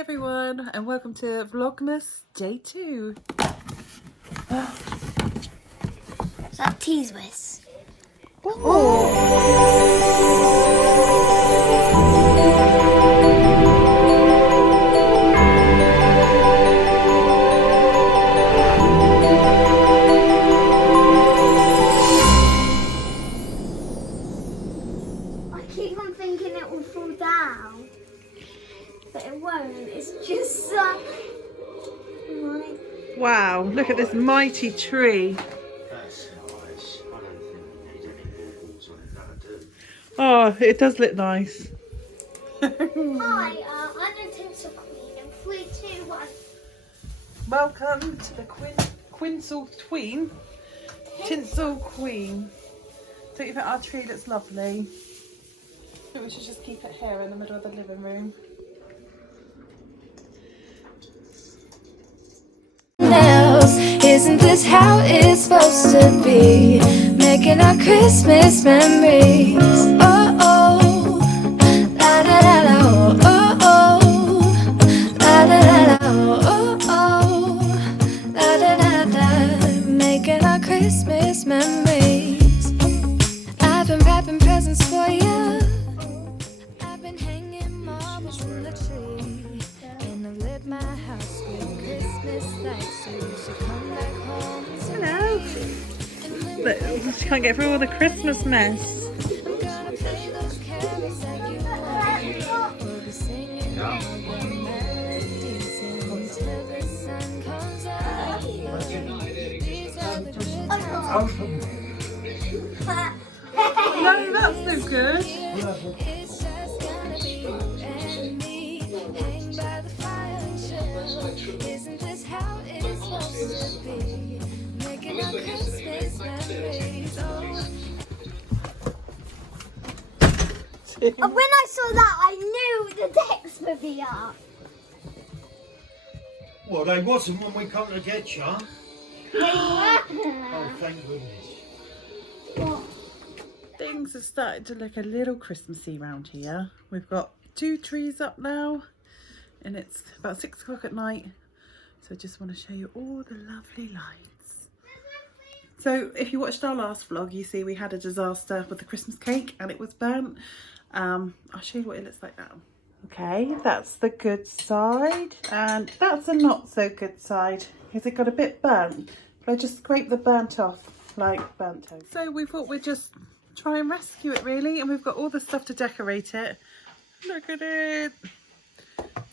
everyone, and welcome to Vlogmas Day 2. Is that T-Swiss? I keep on thinking it will fall down, but it won't. It's just Wow, look at this mighty tree. That's nice. I don't think we need any more balls on it, that'll do. Oh, it does look nice. Hi, I'm the Tinsel Queen in 3, 2, 1. Welcome to the Tinsel Queen. Don't you think our tree looks lovely? I think we should just keep it here in the middle of the living room. Isn't this how it's supposed to be? Making our Christmas memories. Oh oh, la la la la. Oh oh, la la la la. Oh oh, la la la la. Making our Christmas memories. I've been wrapping presents for you. I've been hanging marbles from the tree, and I've lit my house with Christmas lights. So you should come back home. Hello. But she can't get through all the Christmas mess. I'm gonna play those carols that you want. We'll be singing all the melodies until the sun comes up. These are the good times. No, that's no good. It's just gonna be you and me. Hang by the fire and chill. Isn't this how it's supposed to be? Making our Christmas memories. Oh. When I saw that, I knew the text would be up. Well, they wasn't when we come to get you. Oh, thank goodness. Things are starting to look a little Christmassy round here. We've got 2 trees up now, and it's about 6 o'clock at night. So I just want to show you all the lovely lights. So if you watched our last vlog, you see we had a disaster with the Christmas cake and it was burnt. I'll show you what it looks like now. Okay, that's the good side, and that's a not so good side because it got a bit burnt. But I just scraped the burnt off, like burnt toast. So we thought we'd just try and rescue it really, and we've got all the stuff to decorate it. Look at it.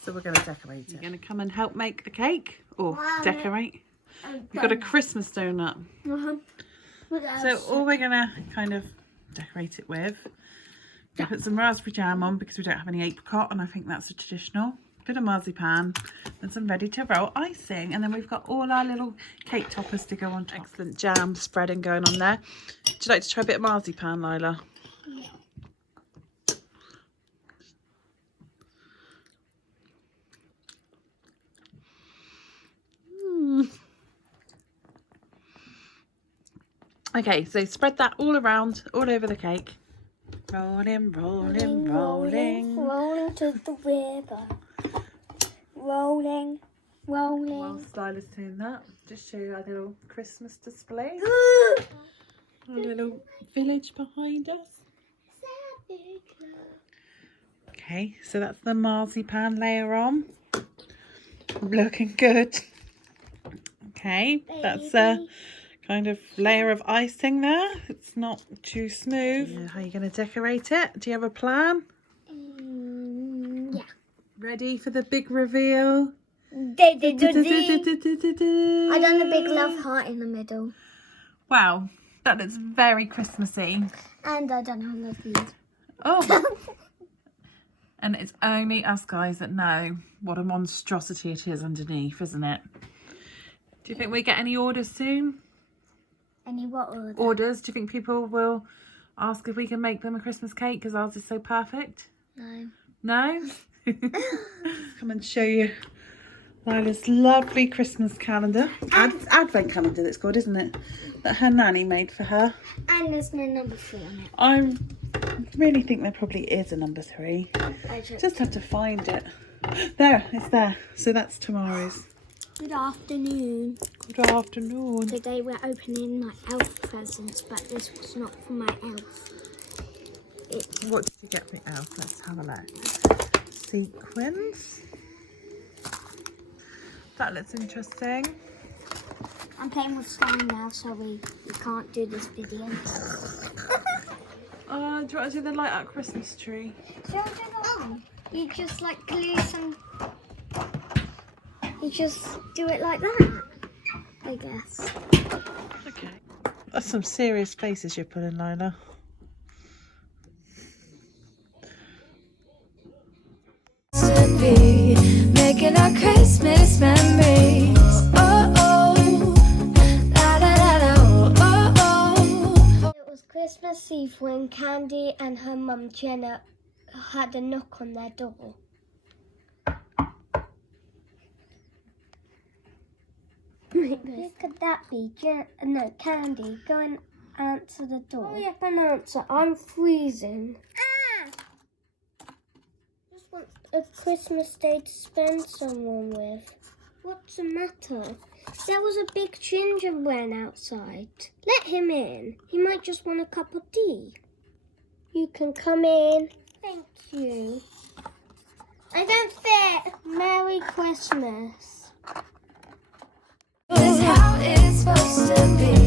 So we're going to decorate it. You're going to come and help make the cake or decorate. You've got a Christmas donut. So all we're going to kind of decorate it with, put some raspberry jam on because we don't have any apricot, and I think that's a traditional. Bit of marzipan and some ready to roll icing, and then we've got all our little cake toppers to go on top. Excellent jam spreading going on there. Would you like to try a bit of marzipan, Lila? Yeah. Okay, so spread that all around, all over the cake. Rolling, rolling, rolling. Rolling to the river. Rolling, rolling. Whilst Lila's doing that, just show you our little Christmas display. Our little village behind us. Okay, so that's the marzipan layer on. Looking good. Okay, that's a kind of layer of icing there. It's not too smooth. Yeah, how are you going to decorate it? Do you have a plan? Yeah. Ready for the big reveal? I done a big love heart in the middle. Wow, that looks very Christmassy. And I done I love these. Oh. And it's only us guys that know what a monstrosity it is underneath, isn't it? Do you think we get any orders soon? Any what order? Orders? Do you think people will ask if we can make them a Christmas cake because ours is so perfect? No. No? Come and show you Lila's lovely Christmas calendar. Advent calendar that's called, isn't it? That her nanny made for her. And there's no number 3 on it. I really think there probably is a number 3. I Just have to find it. There, it's there. So that's tomorrow's. Good afternoon. Good afternoon. Today we're opening my elf presents, but this was not for my elf. What did you get me, Elf? Let's have a look. Sequins. That looks interesting. I'm playing with slime now, so we can't do this video. Do you want to do the light up Christmas tree? Shall I do that one? You just like glue some. You just do it like that, I guess. Okay. That's some serious faces you're putting, Lila. To be making our Christmas memories. Oh oh, la la la la. Oh oh. It was Christmas Eve when Candy and her mum Jenna had a knock on their door. Who could that be? No, Candy. Go and answer the door. Oh, yeah, an answer. I'm freezing. Just want a Christmas day to spend someone with. What's the matter? There was a big gingerbread outside. Let him in. He might just want a cup of tea. You can come in. Thank you. I don't fit. Merry Christmas. This is how it's supposed to be.